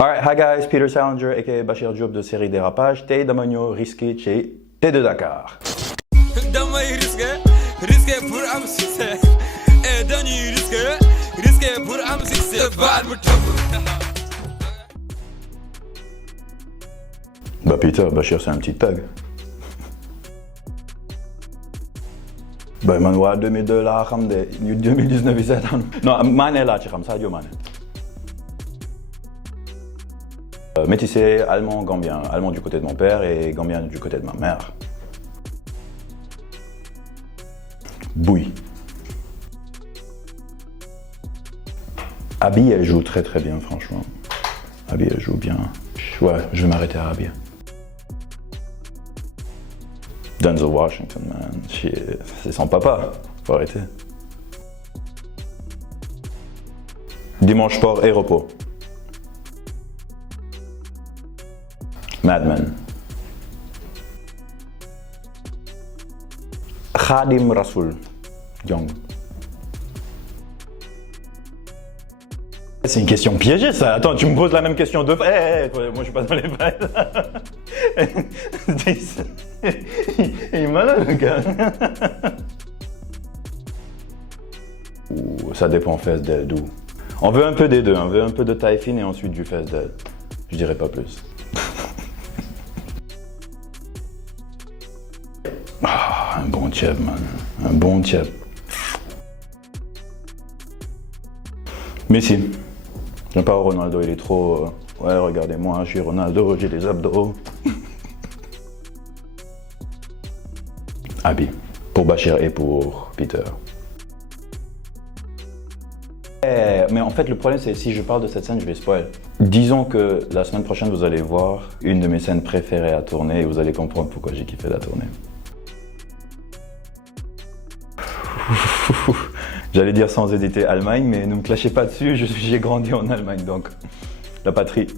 Alright, hi guys, Peter Salinger aka Bachir Diop de série Dérapage. Tey dama ñëw risqué ci T de Dakar. damay risqué pour am succès et dañuy risqué pour am succès baal mu topp. Bah Peter, Bachir c'est un petit tag. Bah man waa 2002 laa xam de ñu 2019 yi seetaan. Non Mané laa ci xam, Sadio Mané. Métissé allemand-gambien, allemand du côté de mon père et gambien du côté de ma mère. Bouille. Abby, elle joue très très bien franchement. Abby, elle joue bien. Ouais, je vais m'arrêter à Abby. Denzel Washington, man. C'est son papa. Faut arrêter. Dimanche sport et repos. Mad Men. Khadim Rasoul. Young. C'est une question piégée ça. Attends, tu me poses la même question deux fois. Moi je suis pas dans les bails. Il est malin le gars. Ça dépend fesse d'aile d'où. On veut un peu des deux. On veut un peu de taille fine et ensuite du fesse d'aile. Je dirais pas plus. Un bon tiep, man. Un bon tiep. Messi. J'aime pas Ronaldo, il est trop... Ouais, regardez-moi, je suis Ronaldo, j'ai des abdos. Abby. Pour Bachir et pour Peter. Mais en fait, le problème, c'est si je parle de cette scène, je vais spoil. Disons que la semaine prochaine, vous allez voir une de mes scènes préférées à tourner et vous allez comprendre pourquoi j'ai kiffé la tournée. J'allais dire sans hésiter Allemagne, mais ne me clashez pas dessus, j'ai grandi en Allemagne, donc la patrie.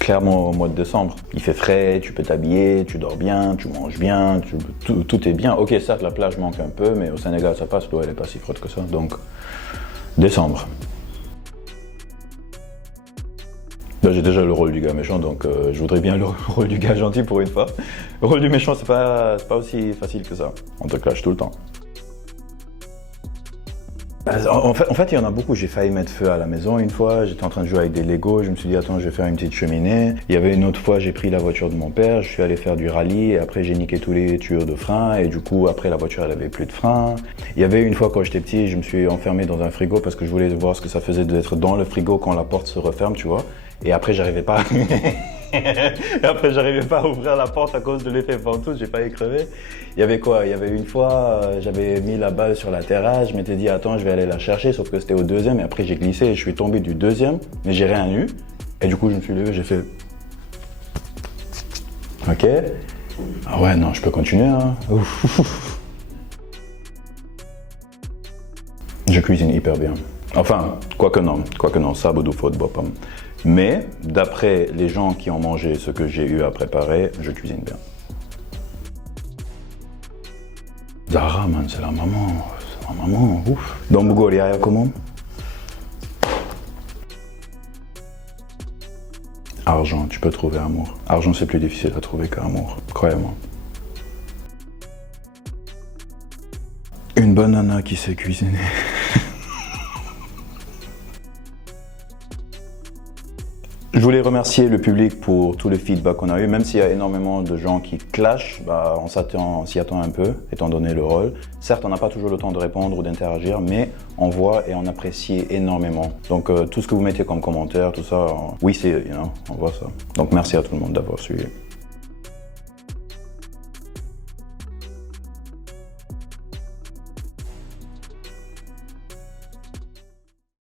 Clairement au mois de décembre, il fait frais, tu peux t'habiller, tu dors bien, tu manges bien, tout est bien. Ok, certes la plage manque un peu, mais au Sénégal ça passe, l'eau elle est pas si froide que ça, donc décembre. Là j'ai déjà le rôle du gars méchant, donc je voudrais bien le rôle du gars gentil pour une fois. Le rôle du méchant c'est pas aussi facile que ça, on te clash tout le temps. En fait, il y en a beaucoup. J'ai failli mettre feu à la maison une fois. J'étais en train de jouer avec des Lego. Je me suis dit, attends, je vais faire une petite cheminée. Il y avait une autre fois, j'ai pris la voiture de mon père. Je suis allé faire du rallye. Et après, j'ai niqué tous les tuyaux de frein. Et du coup, après, la voiture, elle avait plus de frein. Il y avait une fois, quand j'étais petit, je me suis enfermé dans un frigo parce que je voulais voir ce que ça faisait d'être dans le frigo quand la porte se referme, tu vois. Et après, j'arrivais pas. Après, j'arrivais pas à ouvrir la porte à cause de l'effet ventouse, j'ai failli crever. Il y avait quoi? Il y avait une fois, j'avais mis la balle sur la terrasse, je m'étais dit attends, je vais aller la chercher, sauf que c'était au deuxième, et après j'ai glissé et je suis tombé du deuxième, mais j'ai rien eu. Et du coup, je me suis levé, j'ai fait... Ok. Ah ouais, non, je peux continuer, hein. Je cuisine hyper bien. Enfin, quoique non, ça, boudou faute bopam. Mais, d'après les gens qui ont mangé ce que j'ai eu à préparer, je cuisine bien. Zara, man, c'est la maman, ouf. Dans Bougol, y'a comment? Argent, tu peux trouver amour. Argent, c'est plus difficile à trouver qu'amour, croyez-moi. Une bonne nana qui sait cuisiner. Je voulais remercier le public pour tout le feedback qu'on a eu, même s'il y a énormément de gens qui clashent, bah, on s'y attend un peu, étant donné le rôle. Certes, on n'a pas toujours le temps de répondre ou d'interagir, mais on voit et on apprécie énormément. Donc tout ce que vous mettez comme commentaire, tout ça, oui, on voit ça. Donc merci à tout le monde d'avoir suivi.